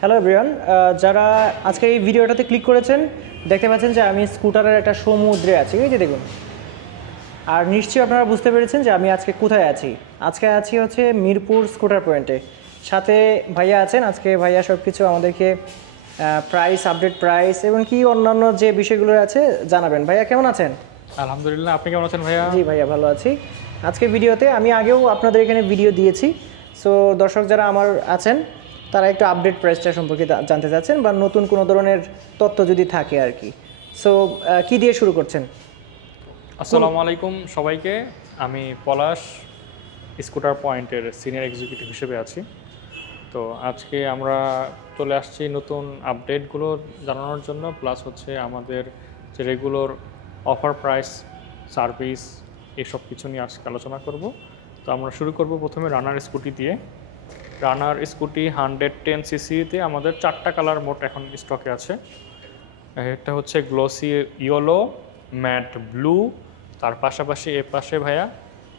Hello everyone, যারা আজকে এই ভিডিওটাতে ক্লিক করেছেন দেখতে পাচ্ছেন যে আমি স্কুটারের একটা সমুদ্রে আছি, এই যে দেখুন। আর নিশ্চয়ই আপনারা বুঝতে পেরেছেন যে আমি আজকে কোথায় আছি। আজকে আছি হচ্ছে মিরপুর স্কুটার পয়েন্টে। সাথে ভাইয়া আছেন, আজকে ভাইয়া সব কিছু আমাদেরকে প্রাইস, আপডেট প্রাইস এবং কি অন্যান্য যে বিষয়গুলো আছে জানাবেন। ভাইয়া কেমন আছেন? আলহামদুলিল্লাহ, আপনি কেমন আছেন ভাইয়া? জি ভাইয়া ভালো আছি। আজকে ভিডিওতে আমি আগেও আপনাদের এখানে ভিডিও দিয়েছি, সো দর্শক যারা আমার আছেন তারা একটু আপডেট প্রাইসটা সম্পর্কে জানতে চাচ্ছেন বা নতুন কোনো ধরনের তথ্য যদি থাকে আর কি। সো কি দিয়ে শুরু করছেন? আসসালামু আলাইকুম সবাইকে। আমি পলাশ, স্কুটার পয়েন্টের সিনিয়র এক্সিকিউটিভ হিসেবে আছি। তো আজকে আমরা চলে আসছি নতুন আপডেটগুলো জানানোর জন্য, প্লাস হচ্ছে আমাদের যে রেগুলার অফার প্রাইস, সার্ভিস, এসব কিছু নিয়ে আজকে আলোচনা করব। তো আমরা শুরু করব প্রথমে রানার স্কুটি দিয়ে। রানার স্কুটি 110 সিসিতে আমাদের 4টা কালার মোট এখন স্টকে আছে। একটা হচ্ছে গ্লসি ইয়েলো, ম্যাট ব্লু, তার পাশাপাশি এ পাশে ভাইয়া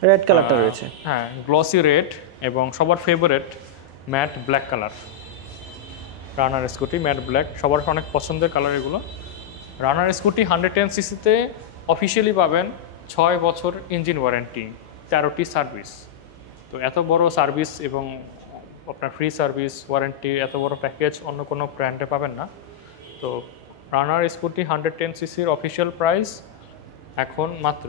রেড কালারটা রয়েছে। হ্যাঁ, গ্লসি রেড এবং সবার favourite mat black colour. Runner scooty matte black সবার অনেক পছন্দের কালার এগুলো। রানার স্কুটি 110 সিসিতে অফিসিয়ালি পাবেন 6 বছর ইঞ্জিন ওয়ারেন্টি, 13টি সার্ভিস। তো এত বড় সার্ভিস এবং আপনার ফ্রি সার্ভিস ওয়ারেন্টি, এত বড় প্যাকেজ অন্য কোনো ব্র্যান্ডে পাবেন না। তো রানার স্কুটি 110 সিসির অফিসিয়াল প্রাইস এখন মাত্র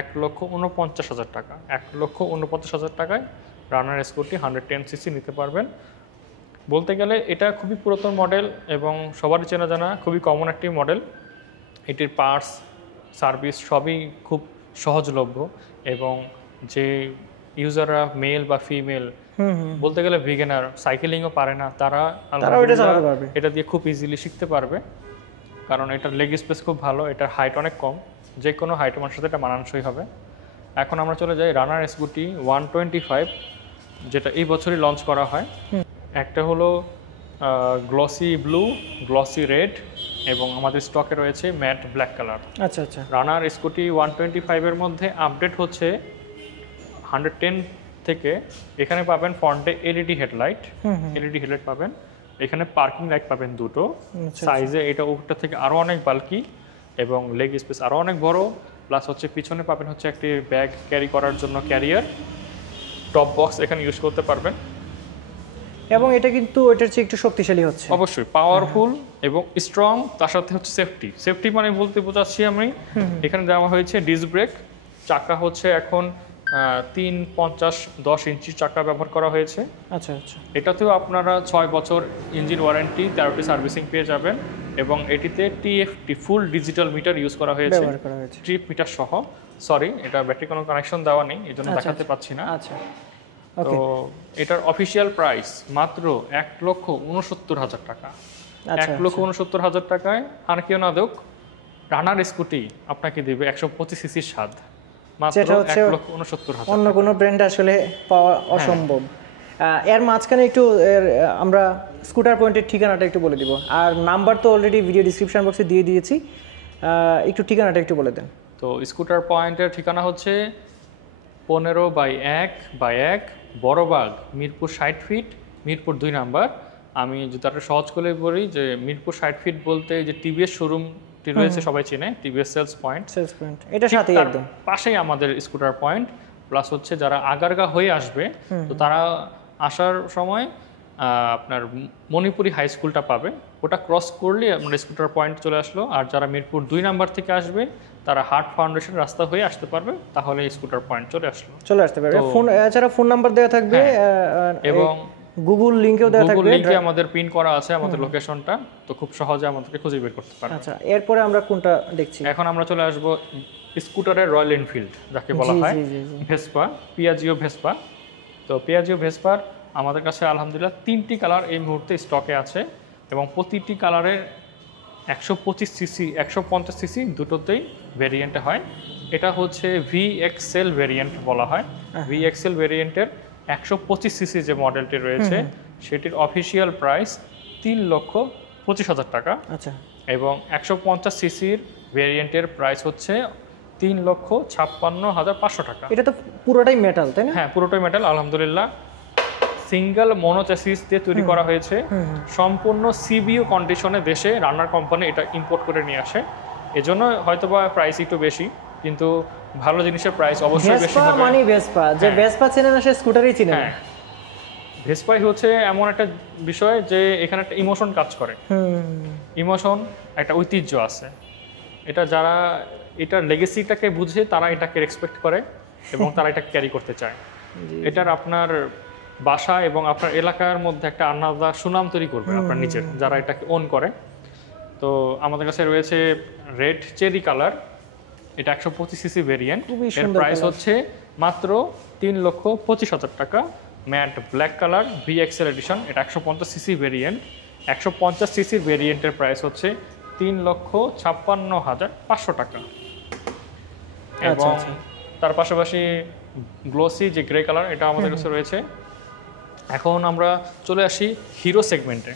1,49,000 টাকা। 1,49,000 টাকায় রানার স্কুটি 110 সিসি নিতে পারবেন। বলতে গেলে এটা খুবই পুরাতন মডেল এবং সবারই চেনা জানা, খুবই কমন একটি মডেল। এটির পার্টস, সার্ভিস সবই খুব সহজলভ্য এবং যে ইউজাররা মেল বা ফিমেল, বলতে গেলে বিগিনার, সাইকেলিংও পারে না, তারা এটা দিয়ে খুব ইজিলি শিখতে পারবে। কারণ এটার লেগ স্পেস খুব ভালো, এটার হাইট অনেক কম, যে কোনো হাইটের মানুষের সাথে এটা মানানসই হবে। এখন আমরা চলে যাই রানার স্কুটি 125, যেটা এই বছরই লঞ্চ করা হয়। একটা হলো গ্লসি ব্লু, গ্লসি রেড এবং আমাদের স্টকে রয়েছে ম্যাট ব্ল্যাক কালার। আচ্ছা আচ্ছা। রানার স্কুটি 125-এর মধ্যে আপডেট হচ্ছে 110 থেকে এখানে পাবেন ফ্রন্টে এলইডি হেডলাইট, এলইডি হেডলাইট পাবেন। এখানে পার্কিং লাইট পাবেন দুটো সাইজে, এটা উপরটা থেকে আরও অনেক বাল্কি এবং লেগ স্পেস আরও অনেক বড়। প্লাস হচ্ছে পিছনে পাবেন হচ্ছে একটি ব্যাগ ক্যারি করার জন্য ক্যারিয়ার, টপ বক্স এখানে ইউজ করতে পারবেন। এবং এটা কিন্তু এটার চেয়ে একটু শক্তিশালী হচ্ছে, অবশ্যই পাওয়ারফুল এবং স্ট্রং। তার সাথে হচ্ছে সেফটি। সেফটি মানে বলতে বোঝাচ্ছি আমি, এখানে দেওয়া হয়েছে ডিস্ক ব্রেক। চাকা হচ্ছে এখন 350-10 ইঞ্চি চাকা ব্যবহার করা হয়েছে। আচ্ছা আচ্ছা। এটাতেও আপনারা 6 বছর ইঞ্জিন ওয়ারেন্টি, 13টি সার্ভিসিং পেয়ে যাবেন। এবং এটিতে TFT full digital meter use করা হয়েছে, ট্রিপ মিটার সহ। সরি, এটা ব্যাটারি কোনো কানেকশন দেওয়া নেই, এই জন্য দেখাতে পাচ্ছি না। আচ্ছা, তো এটার অফিসিয়াল প্রাইস মাত্র 1,69,000 টাকা। 1,69,000 টাকায় আর কেউ না দেখ, রানার স্কুটি আপনাকে দেবে 125 সিসির স্বাদ, মাত্র 1,69,000। অন্য কোনো ব্র্যান্ড আসলে পাওয়া অসম্ভব। এর মাঝখানে একটু আমরা স্কুটার পয়েন্টের ঠিকানাটা একটু বলে দিব, আর নাম্বার তো অলরেডি ভিডিও ডিসক্রিপশন বক্সে দিয়ে দিয়েছি, একটু ঠিকানাটা একটু বলে দেন। তো স্কুটার পয়েন্টের ঠিকানা হচ্ছে 15/1/1 বড়বাগ, মিরপুর 60 ফিট, মিরপুর 2 নাম্বার। আমি যদি একটা সহজ করে বলি যে মিরপুর 60 ফিট বলতে যে টিভিএস শোরুমটি রয়েছে, সবাই চেনে, টিভিএস সেলস পয়েন্ট, এটা সাথেই একদম পাশেই আমাদের স্কুটার পয়েন্ট। প্লাস হচ্ছে যারা আগারগা হয়ে আসবে, তো তারা আসার সময় আপনার মণিপুরি হাই স্কুলটা পাবে, ওটা ক্রস করলে আপনার স্কুটার পয়েন্ট চলে আসলো। আর যারা মিরপুর 2 নাম্বার থেকে আসবে তারা হার্ট ফাউন্ডেশন রাস্তা হয়ে আসতে পারবে, তাহলে স্কুটার পয়েন্ট চলে আসতে পারবে। ফোন এছাড়া ফোন নাম্বার দেওয়া থাকবে এবং গুগল লিংকেও দেওয়া থাকবে। গুগল লিংকে আমাদের পিন করা আছে আমাদের লোকেশনটা, তো খুব সহজে আমাদেরকে খুঁজে বের করতে পারবে। আচ্ছা, এরপরে আমরা কোনটা দেখছি? এখন আমরা চলে আসব স্কুটারের রয়্যাল এনফিল্ড, যাকে বলা হয় ভেসপা, পিয়াজিও ভেসপা। তো পিয়াজিও ভেসপার আমাদের কাছে আলহামদুলিল্লাহ 3টি কালার এই মুহূর্তে স্টকে আছে এবং প্রতিটি কালারের 125 সিসি, 150 সিসি দুটোতেই ভেরিয়েন্টে হয়। এটা হচ্ছে VXL ভেরিয়েন্ট বলা হয়। VXL ভেরিয়েন্টের 125 সিসি যে মডেলটি রয়েছে সেটির অফিসিয়াল প্রাইস 3,25,000 টাকা। আচ্ছা। এবং 150 সিসির ভেরিয়েন্টের প্রাইস হচ্ছে 3,56,500 টাকা। এটা তো পুরোটাই মেটাল, তাই না? হ্যাঁ, পুরোটাই মেটাল আলহামদুলিল্লাহ। সিঙ্গেল মনোচ্যাসিস দিয়ে তৈরি করা হয়েছে, সম্পূর্ণ সিবিইউ কন্ডিশনে দেশে রানার কোম্পানি এটা ইম্পোর্ট করে নিয়ে আসে। এজন্য হয়তোবা প্রাইস একটু বেশি, কিন্তু ভালো জিনিসের প্রাইস অবশ্যই বেশি ভেসপা হবে। মানে ভেসপা, যে ভেসপা চেনে না সে স্কুটারই চিনে না। হ্যাঁ, ভেসপাই হচ্ছে এমন একটা বিষয় যে এখানে একটা ইমোশন কাজ করে, ইমোশন, একটা ঐতিহ্য আছে। এটা যারা এটার লেগেসিটাকে বুঝে তারা এটাকে রেসপেক্ট করে এবং তারা এটা ক্যারি করতে চায়। এটার আপনার বাসা এবং আপনার এলাকার মধ্যে একটা আলাদা সুনাম তৈরি করবে আপনার নিজের, যারা এটাকে ওন করে। তো আমাদের কাছে রয়েছে রেড চেরি কালার, এটা 125 সিসি ভেরিয়েন্ট, এর প্রাইস হচ্ছে মাত্র 3,25,000 টাকা। Matte black colour VXL edition, এটা 150 সিসি ভেরিয়েন্ট। 150 সিসির ভেরিয়েন্টের প্রাইস হচ্ছে 3,56,500 টাকা। এবং তার পাশাপাশি গ্লোসি যে গ্রে কালার, এটা আমাদের কাছে রয়েছে। এখন আমরা চলে আসি হিরো সেগমেন্টে।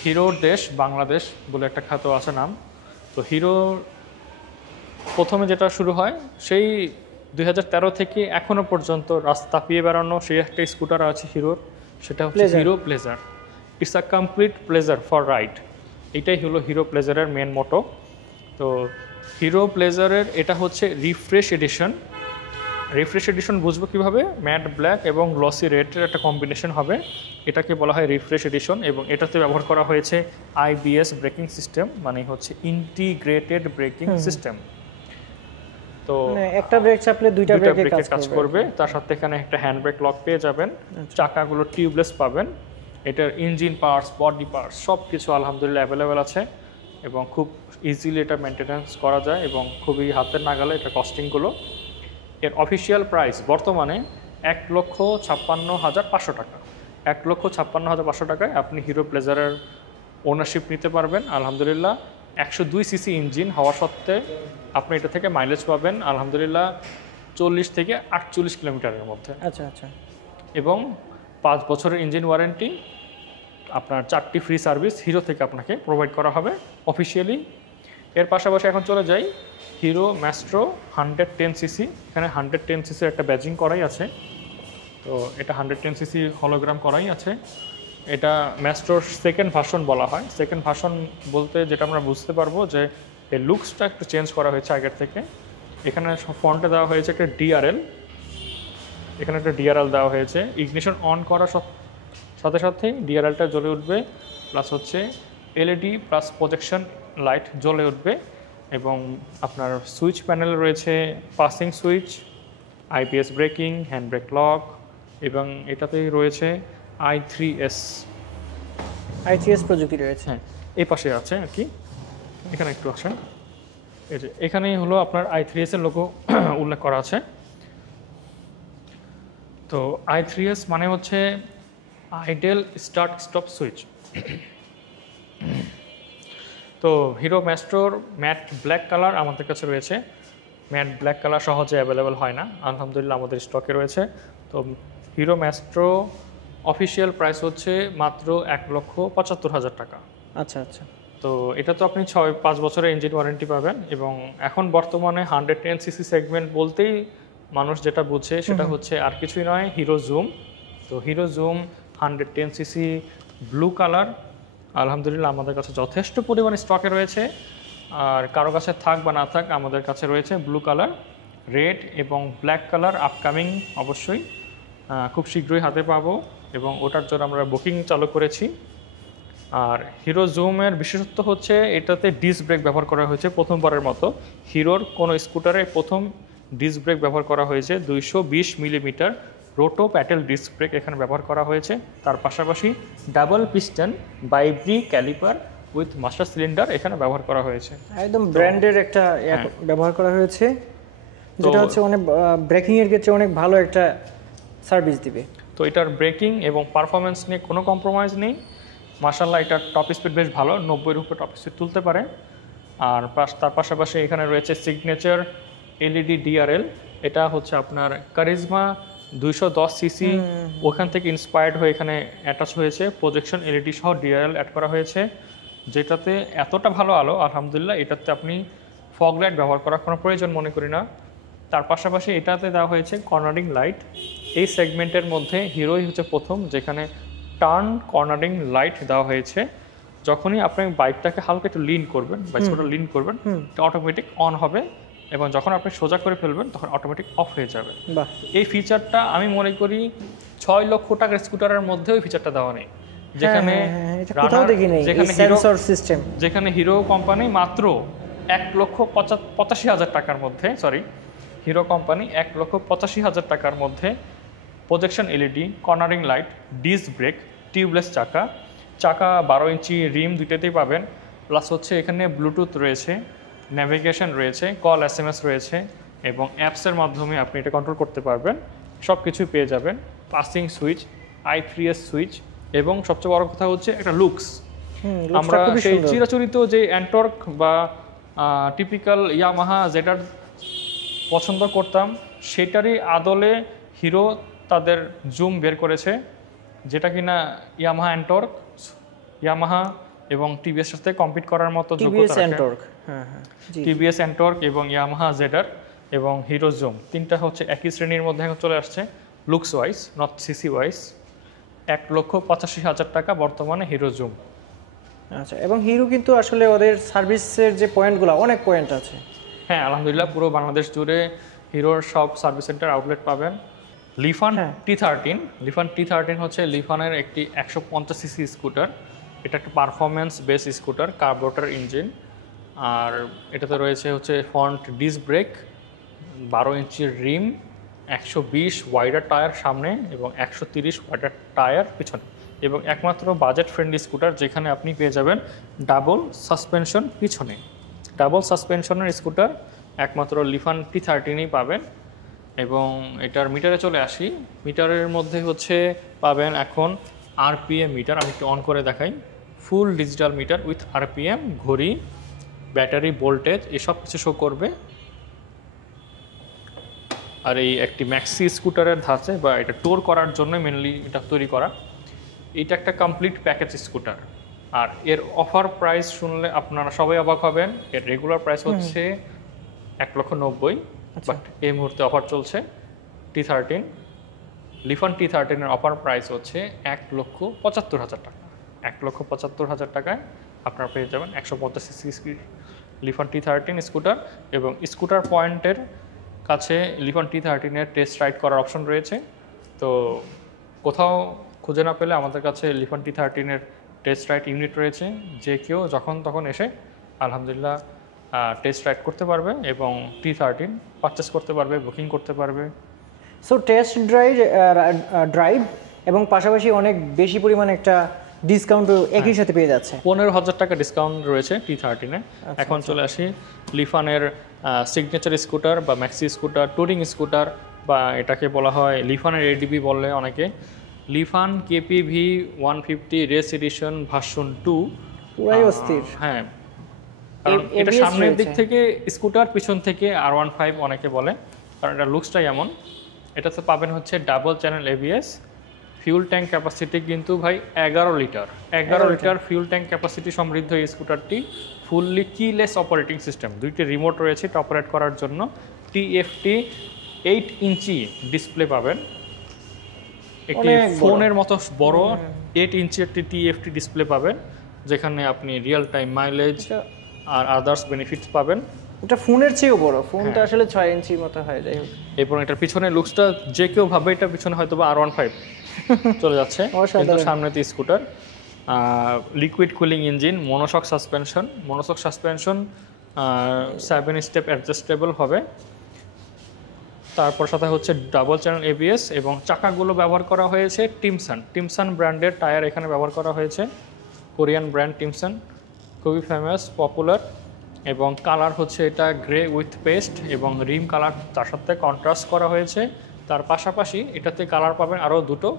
হিরোর দেশ বাংলাদেশ বলে একটা খ্যাত আছে নাম। তো হিরো প্রথমে যেটা শুরু হয় সেই 2013 থেকে এখনো পর্যন্ত রাস্তা পেয়ে বেড়ানো সেই একটা স্কুটার আছে হিরোর, সেটা হচ্ছে hero pleasure. It's a complete pleasure for ride, এটাই হলো হিরো প্লেজারের মেন মোটো। তো হিরো প্লেজারের এটা হচ্ছে রিফ্রেশ এডিশন। রিফ্রেশ এডিশন বুঝবো কীভাবে? ম্যাট ব্ল্যাক এবং গ্লসি রেডের একটা কম্বিনেশন হবে, এটাকে বলা হয় রিফ্রেশ এডিশন। এবং এটাতে ব্যবহার করা হয়েছে IBS ব্রেকিং সিস্টেম, মানে হচ্ছে ইন্টিগ্রেটেড ব্রেকিং সিস্টেম। তো একটা ব্রেক চাপলে দুইটা ব্রেকে কাজ করবে। তার সাথে এখানে একটা হ্যান্ড ব্রেক লক পেয়ে যাবেন, চাকাগুলো টিউবলেস পাবেন। এটার ইঞ্জিন পার্টস, বডি পার্টস সব কিছু আলহামদুলিল্লাহ অ্যাভেলেবেল আছে এবং খুব ইজিলি এটা মেনটেন্যান্স করা যায় এবং খুবই হাতের নাগালে এটা কস্টিংগুলো। এর অফিসিয়াল প্রাইস বর্তমানে 1,56,500 টাকা। 1,56,500 টাকায় আপনি হিরো প্লেজারের ওনারশিপ নিতে পারবেন আলহামদুলিল্লাহ। 102 সিসি ইঞ্জিন হওয়া সত্ত্বে আপনি এটা থেকে মাইলেজ পাবেন আলহামদুলিল্লাহ 40 থেকে 48 কিলোমিটারের মধ্যে। আচ্ছা আচ্ছা। এবং 5 বছরের ইঞ্জিন ওয়ারেন্টি, আপনার 4টি ফ্রি সার্ভিস হিরো থেকে আপনাকে প্রোভাইড করা হবে অফিসিয়ালি। এর পাশাপাশি এখন চলে যাই হিরো ম্যাস্ট্রো 110 সিসি। এখানে 110 সিসির একটা ব্যাজিং করাই আছে। তো এটা 110 সিসি হলোগ্রাম করাই আছে। এটা ম্যাস্ট্রোর সেকেন্ড ভার্সন বলা হয়। সেকেন্ড ভার্সন বলতে যেটা আমরা বুঝতে পারবো যে এর লুকসটা একটু চেঞ্জ করা হয়েছে আগের থেকে। এখানে ফ্রন্টে দেওয়া হয়েছে একটা DRL, এখানে একটা DRL দেওয়া হয়েছে। ইগনিশন অন করার সাথে সাথেই DRLটা জ্বলে উঠবে, প্লাস হচ্ছে LED প্লাস প্রজেকশন লাইট জ্বলে উঠবে। এবং আপনার সুইচ প্যানেল রয়েছে passing switch, IPS breaking, hand brake lock, এবং এটাতেই রয়েছে i3s প্রযুক্তি রয়েছে। হ্যাঁ, এই পাশে আছে আর কি। এখানে একটু আসেন, এই যে এখানেই হলো আপনার i3s এর লোগো উল্লেখ করা আছে। তো i3s মানে হচ্ছে আইডেল স্টার্ট স্টপ সুইচ। তো হিরো ম্যাস্ট্রোর ম্যাট ব্ল্যাক কালার আমাদের কাছে রয়েছে। ম্যাট ব্ল্যাক কালার সহজে অ্যাভেলেবেল হয় না, আলহামদুলিল্লাহ আমাদের স্টকে রয়েছে। তো হিরো ম্যাস্ট্রো অফিসিয়াল প্রাইস হচ্ছে মাত্র 1,75,000 টাকা। আচ্ছা আচ্ছা। তো এটা তো আপনি 5 বছরের ইঞ্জিন ওয়ারেন্টি পাবেন। এবং এখন বর্তমানে 110 সিসি সেগমেন্ট বলতেই মানুষ যেটা বুঝে সেটা হচ্ছে আর কিছুই নয়, হিরো জুম। তো hero zoom 110 CC blue colour আলহামদুলিল্লাহ আমাদের কাছে যথেষ্ট পরিমাণে স্টকে রয়েছে। আর কারো কাছে থাক বা না থাক, আমাদের কাছে রয়েছে ব্লু কালার, রেড এবং ব্ল্যাক কালার আপকামিং অবশ্যই খুব শীঘ্রই হাতে পাবো, এবং ওটার জন্য আমরা বুকিং চালু করেছি। আর হিরো জুমের বিশেষত্ব হচ্ছে এটাতে ডিস্ক ব্রেক ব্যবহার করা হয়েছে প্রথমবারের মতো। হিরোর কোনো স্কুটারে প্রথম ডিস্ক ব্রেক ব্যবহার করা হয়েছে 220 millimetre roto petal disc brake এখানে ব্যবহার করা হয়েছে। তার পাশাপাশি double piston ByBre caliper with master cylinder এখানে ব্যবহার করা হয়েছে। একদম ব্র্যান্ডের একটা ব্যবহার করা হয়েছে, যেটা হচ্ছে অনেক ব্রেকিং এর ক্ষেত্রে অনেক ভালো একটা সার্ভিস দিবে। তো এটার ব্রেকিং এবং পারফরমেন্স নিয়ে কোনো কম্প্রোমাইজ নেই। মাশাআল্লাহ এটার টপ স্পিড বেশ ভালো, 90-এর উপরে টপ স্পিড তুলতে পারে। আর তার পাশাপাশি এখানে রয়েছে সিগনেচার LED DRL, এটা হচ্ছে আপনার কারিজমা 210 সিসি, ওখান থেকে ইন্সপায়ার্ড হয়ে এখানে অ্যাটাচ হয়েছে প্রজেকশন LED সহ DRL অ্যাড করা হয়েছে, যেটাতে এতটা ভালো আলো আলহামদুলিল্লাহ এটাতে আপনি ফগ লাইট ব্যবহার করার কোনো প্রয়োজন মনে করি না। তার পাশাপাশি এটাতে দেওয়া হয়েছে কর্নারিং লাইট, এই সেগমেন্টের মধ্যে হিরোই হচ্ছে প্রথম যেখানে টার্ন কর্নারিং লাইট দেওয়া হয়েছে। যখনই আপনি বাইকটাকে হালকা একটু লিন করবেন, বাইকটা লিন করবেন, এটা অটোমেটিক অন হবে, এবং যখন আপনি সোজা করে ফেলবেন তখন অটোমেটিক অফ হয়ে যাবে। বাহ, এই ফিচারটা আমি মনে করি 6 লক্ষ টাকার স্কুটারের মধ্যেও এই ফিচারটা দেওয়া নেই। যেখানে এটা কোথাও দেখি নেই, এই সেন্সর সিস্টেম। যেখানে হিরো কোম্পানি মাত্র 1,85,000 টাকার মধ্যে, হিরো কোম্পানি 1,85,000 টাকার মধ্যে projection LED, cornering light, disc brake, tubeless চাকা, 12 ইঞ্চি রিম দুইটাতেই পাবেন, প্লাস হচ্ছে এখানে ব্লুটুথ রয়েছে, নেভিগেশন রয়েছে, কল SMS রয়েছে, এবং অ্যাপসের মাধ্যমে আপনি এটা কন্ট্রোল করতে পারবেন। সব কিছুই পেয়ে যাবেন, পাসিং সুইচ, I3S সুইচ, এবং সবচেয়ে বড় কথা হচ্ছে একটা লুকস। আমরা সেই চিরাচরিত যে অ্যান্টর্ক বা টিপিক্যাল ইয়ামাহা যেটার পছন্দ করতাম সেটারই আদলে হিরো তাদের জুম বের করেছে, যেটা কিনা ইয়ামাহা অ্যান্টর্ক, ইয়ামাহা এবং টিভিএস সাথে কম্পিট করার মতো যোগ্যতা রাখে। টিভিএস অ্যান্টর্ক এবং ইয়ামাহা জেডার এবং হিরো জুম তিনটা হচ্ছে একই শ্রেণীর মধ্যে এখন চলে আসছে looks wise, not CC wise. 1,85,000 টাকা বর্তমানে হিরো জুম। আচ্ছা, এবং হিরো কিন্তু আসলে ওদের সার্ভিসের যে পয়েন্টগুলো, অনেক পয়েন্ট আছে। হ্যাঁ, আলহামদুলিল্লাহ পুরো বাংলাদেশ জুড়ে হিরোর সব সার্ভিস সেন্টার আউটলেট পাবেন। লিফান T13 হচ্ছে লিফানের একটি 150 সিসি স্কুটার। এটা একটা performance base scooter, carburettor engine, আর এটাতে রয়েছে হচ্ছে ফ্রন্ট ডিস্ক ব্রেক, 12 ইঞ্চির রিম, 120 ওয়াইডার টায়ার সামনে এবং 130 ওয়াইডার টায়ার পিছনে, এবং একমাত্র বাজেট ফ্রেন্ডলি স্কুটার যেখানে আপনি পেয়ে যাবেন ডাবল সাসপেনশন পিছনে। ডাবল সাসপেনশনের স্কুটার একমাত্র লিফান T13ই পাবেন। এবং এটার মিটারে চলে আসি, মিটারের মধ্যে হচ্ছে পাবেন এখন RPM মিটার। আমি একটু অন করে দেখাই, full digital meter with RPM, ঘড়ি, ব্যাটারি, ভোল্টেজ, এসব কিছু শো করবে। আর এই একটি ম্যাক্সি স্কুটারের ধাঁচে বা এটা টোর করার জন্য মেনলি এটা তৈরি করা, এটা একটা কমপ্লিট প্যাকেজ স্কুটার। আর এর অফার প্রাইস শুনলে আপনারা সবাই অবাক হবেন। এর রেগুলার প্রাইস হচ্ছে 1,90,000, বাট এই মুহূর্তে অফার চলছে T13, লিফান T13 এর অফার প্রাইস হচ্ছে 1,75,000 টাকা। 1,75,000 টাকায় আপনারা পেয়ে যাবেন 150 সিসি লিফান T13 স্কুটার। এবং স্কুটার পয়েন্টের কাছে লিফান T13 এর টেস্ট রাইড করার অপশন রয়েছে। তো কোথাও খুঁজে না পেলে আমাদের কাছে লিফান T13 এর টেস্ট রাইড ইউনিট রয়েছে, যে কেউ যখন তখন এসে আলহামদুলিল্লাহ টেস্ট রাইড করতে পারবে এবং T13 পারচেস করতে পারবে, বুকিং করতে পারবে। সো টেস্ট ড্রাইভ এবং পাশাপাশি অনেক বেশি পরিমাণে একটা ডিসকাউন্ট একই সাথে পেয়ে যাচ্ছে। 15,000 টাকা ডিসকাউন্ট রয়েছে T13-এ। এখন চলে আসি লিফানের সিগনেচার স্কুটার বা ম্যাক্সি স্কুটার, টুরিং স্কুটার, বা এটাকে বলা হয় লিফানের ADB বললে অনেকে। লিফান KPV 150 রেস এডিশন ভার্সন 2, পুরাই অস্থির। হ্যাঁ, কারণ এটা সামনের দিক থেকে স্কুটার, পিছন থেকে R15 অনেকে বলে, কারণ এটা লুকসটাই এমন। এটাতে পাবেন হচ্ছে double channel ABS, fuel tank capacity কিন্তু ভাই 11 লিটার ফিউল ট্যাঙ্ক ক্যাপাসিটি সমৃদ্ধ এই স্কুটারটি। ফুললি কিলেস অপারেটিং সিস্টেম, দুইটি রিমোট রয়েছে এটা অপারেট করার জন্য। TFT 8 ইঞ্চি ডিসপ্লে পাবেন, একটি ফোনের মতো বড় 8 ইঞ্চি একটি TFT ডিসপ্লে পাবেন, যেখানে আপনি রিয়েল টাইম মাইলেজ আর আদার্স বেনিফিটস পাবেন। এটা ফোনের চেয়েও বড়, ফোনটা আসলে 6 ইঞ্চির মতো হয়। যাই হোক, এবং এটার পিছনে লুকসটা যে কেউ ভাবে এটা পিছনে হয়তো বা R15 চলে যাচ্ছে, কিন্তু সামনেতে scooter. Liquid cooling engine, monoshock suspension 7 step adjustable হবে। তারপর সাথে হচ্ছে ডাবল চ্যানেল ABS, এবং চাকাগুলো ব্যবহার করা হয়েছে টিমসান ব্র্যান্ডের টায়ার এখানে ব্যবহার করা হয়েছে। কোরিয়ান ব্র্যান্ড টিমসান, খুবই ফেমাস, পপুলার। এবং কালার হচ্ছে এটা গ্রে উইথ পেস্ট, এবং রিম কালার তার সাথে কন্ট্রাস্ট করা হয়েছে। তার পাশাপাশি এটাতে কালার পাবেন আরও দুটো,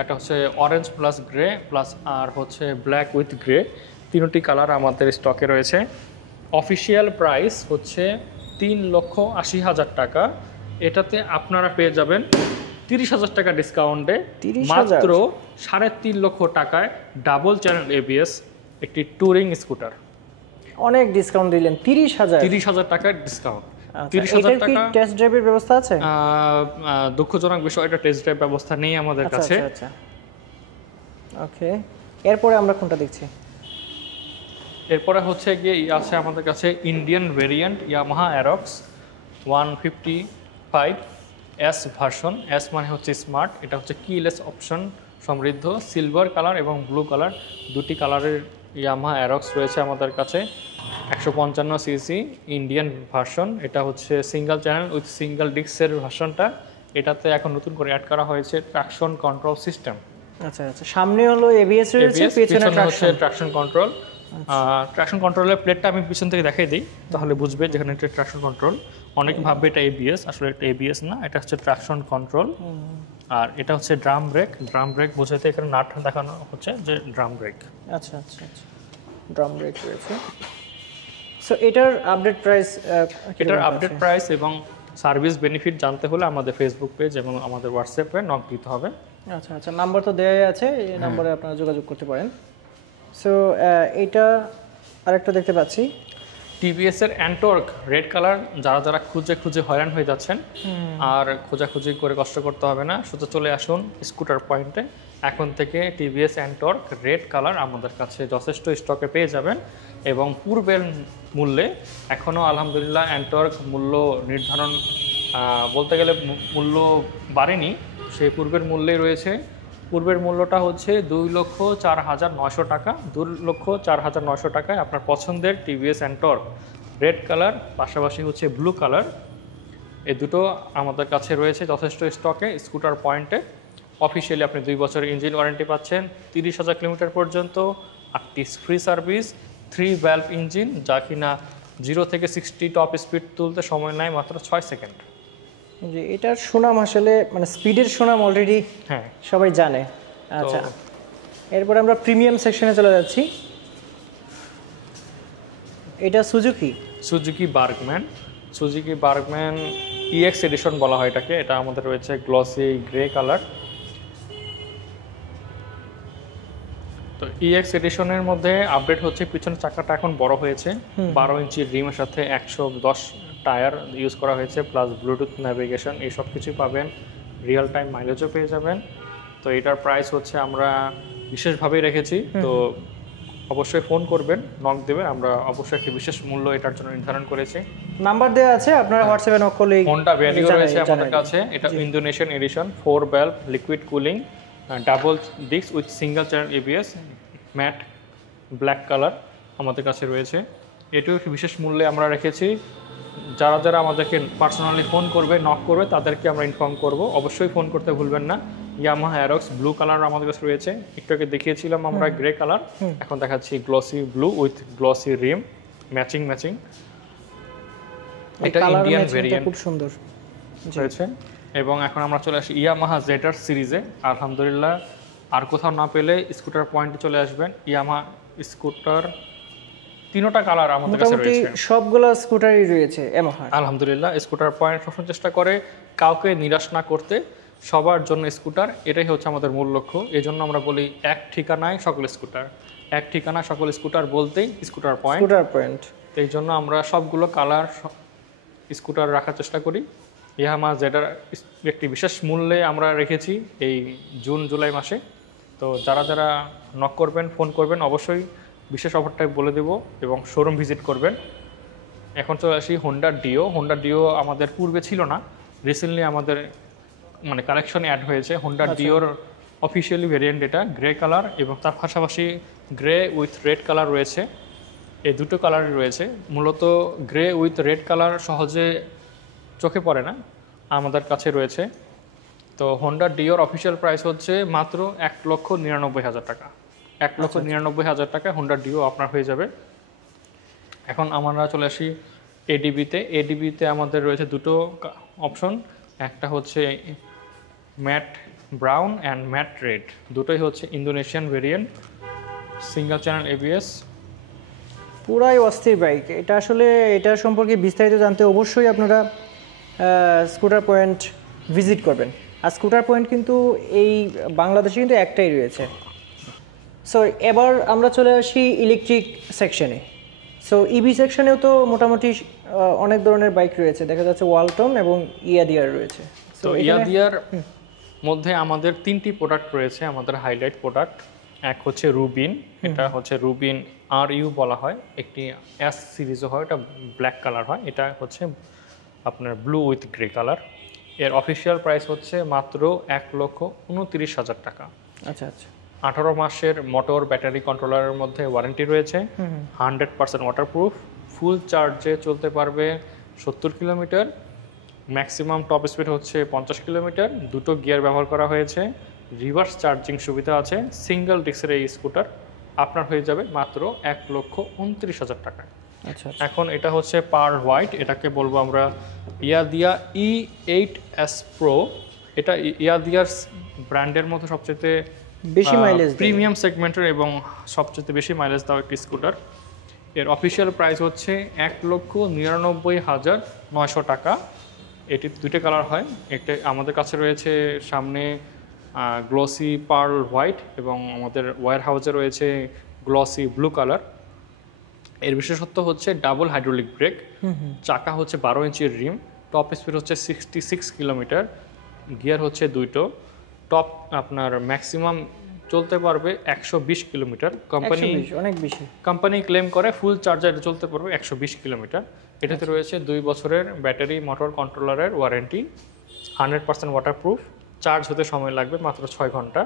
একটা হচ্ছে অরেঞ্জ প্লাস গ্রে প্লাস আর হচ্ছে ব্ল্যাক উইথ গ্রে, তিনটি কালার আমাদের স্টকে রয়েছে। অফিসিয়াল প্রাইস হচ্ছে 3,80,000 টাকা। এটাতে আপনারা পেয়ে যাবেন 30,000 টাকা ডিসকাউন্টে মাত্র 3.5 লক্ষ টাকায় ডাবল চ্যানেল ABS একটি টুরিং স্কুটার। অনেক ডিসকাউন্ট দিলেন, 30,000 টাকার ডিসকাউন্ট। 30,000 টাকা। টেস্ট ড্রাইভের ব্যবস্থা আছে? দুঃখজনক বিষয়, এটা টেস্ট ড্রাইভ ব্যবস্থা নেই আমাদের কাছে। আচ্ছা। ওকে, এরপরে আমরা কোনটা দেখছি? এরপরে হচ্ছে গিয়ে আছে আমাদের কাছে Indian variant Yamaha Aerox 155 S version. S মানে হচ্ছে স্মার্ট, এটা হচ্ছে কিলেস অপশন সমৃদ্ধ, সিলভার কালার এবং ব্লু কালার, দুটি কালারের ইয়ামাহা অ্যারক্স রয়েছে আমাদের কাছে। 155 সিসি ইন্ডিয়ান ভার্সন, এটা হচ্ছে সিঙ্গেল চ্যানেল উইথ সিঙ্গেল ডিস্কের ভার্সনটা। এটাতে এখন নতুন করে অ্যাড করা হয়েছে ট্রাকশন কন্ট্রোল সিস্টেম। আচ্ছা, সামনে হলো এবিএস রয়েছে, পেছনে ট্রাকশন কন্ট্রোল। ট্রাকশন কন্ট্রোলের প্লেটটা আমি পিছন থেকে দেখাই দিই, তাহলে বুঝবে যেখানে এটা ট্রাকশন কন্ট্রোল। অনেকে ভাববে এটা এবিএস, আসলে এটা এবিএস না, এটা হচ্ছে ট্রাকশন কন্ট্রোল। আর এটা হচ্ছে ড্রাম ব্রেক। ড্রাম ব্রেক বোঝাতে এখানে নাট দেখানো হচ্ছে যে ড্রাম ব্রেক। আচ্ছা, ড্রাম ব্রেক রয়েছে। সো এটার আপডেট প্রাইস এবং সার্ভিস বেনিফিট জানতে হলে আমাদের ফেসবুক পেজ এবং আমাদের হোয়াটসঅ্যাপে নক দিতে হবে। আচ্ছা, নাম্বার তো দেওয়াই আছে, এই নম্বরে আপনারা যোগাযোগ করতে পারেন। সো এইটা আরেকটা দেখতে পাচ্ছি টিভিএস এর অ্যান্টর্ক রেড কালার। যারা খুঁজে হয়রান হয়ে যাচ্ছেন, আর খোঁজাখুঁজি করে কষ্ট করতে হবে না, শুধু চলে আসুন স্কুটার পয়েন্টে। এখন থেকে টিভিএস অ্যান্টর্ক রেড কালার আমাদের কাছে যথেষ্ট স্টকে পেয়ে যাবেন, এবং পূর্বের মূল্যে এখনও আলহামদুলিল্লাহ অ্যান্টর্ক মূল্য নির্ধারণ বলতে গেলে মূল্য বাড়েনি, সেই পূর্বের মূল্যেই রয়েছে। পূর্বের মূল্যটা হচ্ছে 2,04,900 টাকা। 2,04,900 টাকায় আপনার পছন্দের টিভিএস অ্যান্টর্ক রেড কালার, পাশাপাশি হচ্ছে ব্লু কালার, এই দুটো আমাদের কাছে রয়েছে যথেষ্ট স্টকে স্কুটার পয়েন্টে। অফিসিয়ালি আপনি 2 বছরের ইঞ্জিন ওয়ারেন্টি পাচ্ছেন, 30,000 কিলোমিটার পর্যন্ত, 8টি ফ্রি সার্ভিস, 3 ভ্যালভ ইঞ্জিন, যা কিনা 0 থেকে 60 টপ স্পিড তুলতে সময় নেয় মাত্র 6 সেকেন্ড। যে এটার সুনাম আসলে মানে স্পিডের সুনাম অলরেডি সবাই জানে। আচ্ছা, এরপর আমরা প্রিমিয়াম সেকশনে চলে যাচ্ছি। এটা সুজুকি বার্গম্যান ইএক্স এডিশন বলা হয় এটাকে। এটা আমাদের রয়েছে গ্লসি গ্রে কালার। তো ইএক্স এডিশনের মধ্যে আপডেট হচ্ছে পিছনের চাকাটা এখন বড় হয়েছে, 12 ইঞ্চি রিমের সাথে 110 টায়ার ইউজ করা হয়েছে, প্লাস ব্লুটুথ ন্যাভিগেশন, এই সব কিছুই পাবেন। রিয়েল টাইম মাইলেজও পেয়ে যাবেন। তো এটার প্রাইস হচ্ছে আমরা বিশেষভাবেই রেখেছি, তো অবশ্যই ফোন করবেন, নক দেবেন, আমরা অবশ্যই একটি বিশেষ মূল্য এটার জন্য নির্ধারণ করেছি। নাম্বার দেওয়া আছে, আপনারা হোয়াটসঅ্যাপে নক করলে। হোন্ডা ভ্যালিও রয়েছে আমাদের কাছে, এটা Indonesian edition, 4 valve liquid cooling, double disc with single channel ABS, matte black colour আমাদের কাছে রয়েছে। এটিও বিশেষ মূল্যে আমরা রেখেছি। যারা আমাদেরকে পার্সোনালি ফোন করবে, নক করবে, তাদেরকে আমরা ইনফর্ম করব। অবশ্যই ফোন করতে ভুলবেন না। ইয়ামাহা অ্যারক্স ব্লু কালার আমাদের কাছে রয়েছে, একটু আগে দেখিয়েছিলাম আমরা গ্রে কালার, এখন দেখাচ্ছি glossy blue with glossy Rim, matching. এটা ইন্ডিয়ান ভেরিয়েন্ট, খুব সুন্দর রয়েছে। এবং এখন আমরা চলে আসি ইয়ামাহা জেটার সিরিজে। আলহামদুলিল্লাহ আর কোথাও না পেলে স্কুটার পয়েন্টে চলে আসবেন। ইয়ামাহা স্কুটার 3টা কালার আমাদের কাছে রয়েছে, সবগুলো স্কুটারই রয়েছে ইয়ামাহা। আলহামদুলিল্লাহ স্কুটার পয়েন্ট সবসময় চেষ্টা করে কাউকে নিরাশ না করতে, সবার জন্য স্কুটার, এটাই হচ্ছে আমাদের মূল লক্ষ্য। এই জন্য আমরা বলি এক ঠিকানায় সকল স্কুটার। এক ঠিকানায় সকল স্কুটার বলতেই স্কুটার পয়েন্ট। এই জন্য আমরা সবগুলো কালার স্কুটার রাখার চেষ্টা করি। ইয়ামাহা জেডার একটি বিশেষ মূল্যে আমরা রেখেছি এই জুন জুলাই মাসে। তো যারা নক করবেন, ফোন করবেন, অবশ্যই বিশেষ অফারটাই বলে দেব এবং শোরুম ভিজিট করবেন। এখন চলে আসি হোন্ডা ডিও আমাদের পূর্বে ছিল না, রিসেন্টলি আমাদের মানে কালেকশনে অ্যাড হয়েছে। হোন্ডা ডিওর অফিসিয়ালি ভেরিয়েন্ট এটা, গ্রে কালার এবং তার পাশাপাশি গ্রে উইথ রেড কালার রয়েছে। এই দুটো কালারই রয়েছে। মূলত গ্রে উইথ রেড কালার সহজে চোখে পড়ে না, আমাদের কাছে রয়েছে। তো হোন্ডা ডিওর অফিসিয়াল প্রাইস হচ্ছে মাত্র 1,99,000 টাকা। 1,99,000 টাকা হোন্ডা ডিও আপনার হয়ে যাবে। এখন আমরা চলে আসি এডিবিতে আমাদের রয়েছে দুটো অপশন, একটা হচ্ছে matte brown and matte red, দুটোই হচ্ছে Indonesian variant, single channel ABS. পুরাই অস্থির বাইক এটা। আসলে এটা সম্পর্কে বিস্তারিত জানতে অবশ্যই আপনারা স্কুটার পয়েন্ট ভিজিট করবেন। আর স্কুটার পয়েন্ট কিন্তু এই বাংলাদেশে কিন্তু একটাই রয়েছে। সো এবার আমরা চলে আসি ইলেকট্রিক সেকশনে। সো ইভি সেকশনেও তো মোটামুটি অনেক ধরনের বাইক রয়েছে, দেখা যাচ্ছে ওয়ালটন এবং ইয়াদিয়ার রয়েছে। তো ইয়াদিয়ার মধ্যে আমাদের 3টি প্রোডাক্ট রয়েছে, আমাদের হাইলাইট প্রোডাক্ট। এক হচ্ছে রুবিন, এটা হচ্ছে রুবিন RU বলা হয়, একটি S সিরিজও হয়, এটা ব্ল্যাক কালার হয়, এটা হচ্ছে আপনার ব্লু উইথ গ্রে কালার। এর অফিসিয়াল প্রাইস হচ্ছে মাত্র 1,29,000 টাকা। আচ্ছা আচ্ছা। 18 মাসের মোটর ব্যাটারি কন্ট্রোলারের মধ্যে ওয়ারেন্টি রয়েছে, 100% ওয়াটারপ্রুফ, ফুল চার্জে চলতে পারবে 70 কিলোমিটার, ম্যাক্সিমাম টপ স্পিড হচ্ছে 50 কিলোমিটার, দুটো গিয়ার ব্যবহার করা হয়েছে, রিভার্স চার্জিং সুবিধা আছে। সিঙ্গেল ডিস্কের এই স্কুটার আপনার হয়ে যাবে মাত্র 1,29,000 টাকায়। আচ্ছা। এখন এটা হচ্ছে পার্ল হোয়াইট, এটাকে বলবো আমরা ইয়াদিয়া E8S Pro। এটা ইয়াদিয়ার ব্র্যান্ডের মধ্যে সবচেয়ে বেশি মাইলেজ প্রিমিয়াম সেগমেন্টের এবং সবচেয়ে বেশি মাইলেজ দেওয়া একটি স্কুটার। এর অফিসিয়াল প্রাইস হচ্ছে 1,99,900 টাকা। এটি দুটো কালার হয়, একটা আমাদের কাছে রয়েছে সামনে গ্লসি পার্ল হোয়াইট এবং আমাদের ওয়্যার হাউসে রয়েছে গ্লসি ব্লু কালার। এর বিশেষত্ব হচ্ছে ডাবল হাইড্রোলিক ব্রেক, চাকা হচ্ছে 12 ইঞ্চির রিম, টপ স্পিড হচ্ছে 66 কিলোমিটার, গিয়ার হচ্ছে দুটো, টপ আপনার ম্যাক্সিমাম চলতে পারবে 120 কিলোমিটার। কোম্পানি ক্লেম করে ফুল চার্জার চলতে পারবে 120 কিলোমিটার। এটাতে রয়েছে 2 বছরের ব্যাটারি মোটর কন্ট্রোলারের ওয়ারেন্টি, 100% ওয়াটারপ্রুফ, চার্জ হতে সময় লাগবে মাত্র 6 ঘন্টা।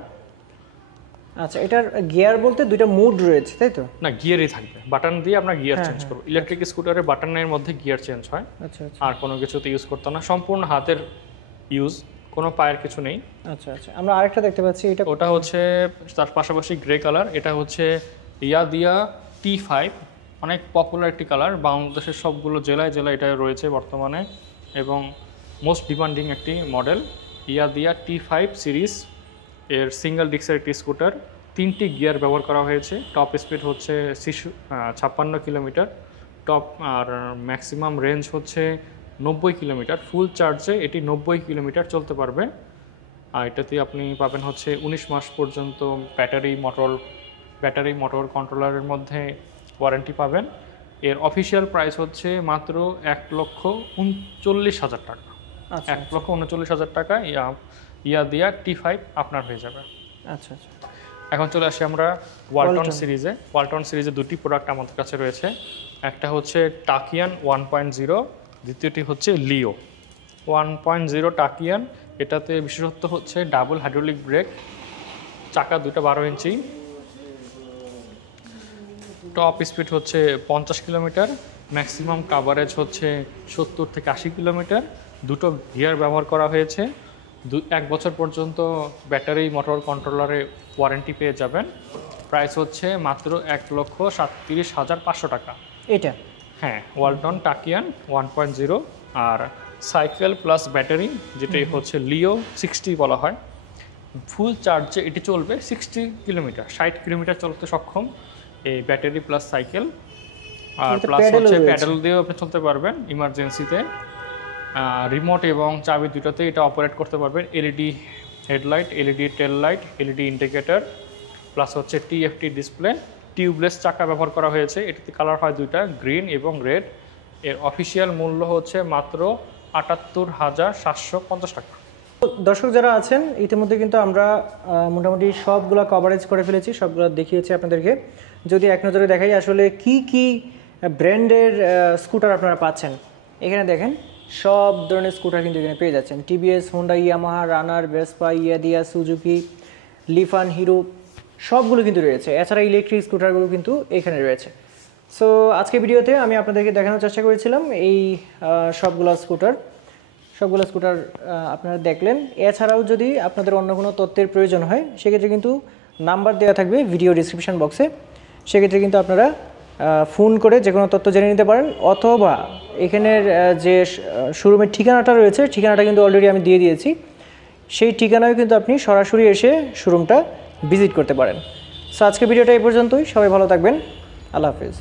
আচ্ছা, এটার গিয়ার বলতে দুইটা মোড রয়েছে তাই তো? না, গিয়ারই থাকবে, বাটন দিয়ে আমরা গিয়ার চেঞ্জ করব। ইলেকট্রিক স্কুটারে বাটনের মধ্যে গিয়ার চেঞ্জ হয়। আচ্ছা আচ্ছা। আর কোনো কিছুতে ইউজ করতে না, সম্পূর্ণ হাতের ইউজ, কোনো পায়ের কিছু নেই। আচ্ছা আচ্ছা। আমরা আরেকটা দেখতে পাচ্ছি, এটা ওটা হচ্ছে তার পাশাপাশি গ্রে কালার, এটা হচ্ছে ইয়াদিয়া T5, অনেক পপুলার একটি কালার, বাংলাদেশের সবগুলো জেলায় এটা রয়েছে বর্তমানে এবং মোস্ট ডিমান্ডিং একটি মডেল। ইয়াদিয়া T5 সিরিজ, এর সিঙ্গেল ডিস্কের একটি স্কুটার, 3টি গিয়ার ব্যবহার করা হয়েছে, টপ স্পিড হচ্ছে 56 কিলোমিটার, টপ আর ম্যাক্সিমাম রেঞ্জ হচ্ছে 90 কিলোমিটার। ফুল চার্জে এটি 90 কিলোমিটার চলতে পারবে। আর এটাতে আপনি পাবেন হচ্ছে 19 মাস পর্যন্ত ব্যাটারি মোটর কন্ট্রোলারের মধ্যে ওয়ারেন্টি পাবেন। এর অফিসিয়াল প্রাইস হচ্ছে মাত্র 1,39,000 টাকা। 1,39,000 টাকা ইয়াদিয়া T5 আপনার হয়ে যাবে। আচ্ছা আচ্ছা। এখন চলে আসি আমরা ওয়ালটন সিরিজে। ওয়ালটন সিরিজে দুটি প্রোডাক্ট আমাদের কাছে রয়েছে, একটা হচ্ছে টাকিয়ান 1.0, দ্বিতীয়টি হচ্ছে লিও 1.0 টাকিয়ান। এটাতে বিশেষত্ব হচ্ছে ডাবল হাইড্রোলিক ব্রেক, চাকা দুটো 12 ইঞ্চি, টপ স্পিড হচ্ছে 50 কিলোমিটার, ম্যাক্সিমাম কাভারেজ হচ্ছে 70 থেকে 80 কিলোমিটার, দুটো গিয়ার ব্যবহার করা হয়েছে, 1 বছর পর্যন্ত ব্যাটারি মোটর কন্ট্রোলারে ওয়ারেন্টি পেয়ে যাবেন। প্রাইস হচ্ছে মাত্র 1,37,500 টাকা। এটা হ্যাঁ, ওয়ালটন টাকিয়ান 1.0 আর সাইকেল প্লাস ব্যাটারি, যেটা হচ্ছে লিও 60 বলা হয়। ফুল চার্জে এটি চলবে 60 কিলোমিটার, 60 কিলোমিটার চলতে সক্ষম এই ব্যাটারি প্লাস সাইকেল। আর প্লাস হচ্ছে প্যাডেল দিয়েও আপনি চলতে পারবেন ইমার্জেন্সিতে। রিমোট এবং চাবি দুটোতে এটা অপারেট করতে পারবেন। এলইডি হেডলাইট, এলইডি টেল লাইট, এলইডি ইন্ডিকেটর, প্লাস হচ্ছে TFT ডিসপ্লে, টিউবলেস চাকা ব্যবহার করা হয়েছে। এটাতে কালার হয় দুইটা, গ্রিন এবং রেড। এর অফিসিয়াল মূল্য হচ্ছে মাত্র 78,750 টাকা। দর্শক যারা আছেন, ইতিমধ্যে কিন্তু আমরা মোটামুটি সবগুলো কভারেজ করে ফেলেছি, সবগুলো দেখিয়েছি আপনাদেরকে। যদি এক নজরে দেখাই আসলে কি ব্র্যান্ডের স্কুটার আপনারা পাচ্ছেন, এখানে দেখেন সব ধরনের স্কুটার কিন্তু এখানে পেয়ে যাচ্ছেন। TVS, হোন্ডা, ইয়ামাহা, রানার, ভেসপা, ইয়াদিয়া, সুজুকি, লিফান, হিরো সবগুলো কিন্তু রয়েছে। এছাড়া ইলেকট্রিক স্কুটারগুলো কিন্তু এখানে রয়েছে। সো আজকে ভিডিওতে আমি আপনাদেরকে দেখানোর চেষ্টা করেছিলাম এই সবগুলো স্কুটার আপনারা দেখলেন। এছাড়াও যদি আপনাদের অন্য কোনো তথ্যের প্রয়োজন হয়, সেক্ষেত্রে কিন্তু নাম্বার দেওয়া থাকবে ভিডিও ডিসক্রিপশন বক্সে, সেক্ষেত্রে কিন্তু আপনারা ফোন করে যে কোনো তথ্য জেনে নিতে পারেন। অথবা এখানের যে শোরুমের ঠিকানাটা রয়েছে, ঠিকানাটা কিন্তু অলরেডি আমি দিয়ে দিয়েছি, সেই ঠিকানায় কিন্তু আপনি সরাসরি এসে শোরুমটা ভিজিট করতে পারেন। সো আজকে ভিডিওটা এই পর্যন্তই, সবাই ভালো থাকবেন, আল্লাহ হাফেজ।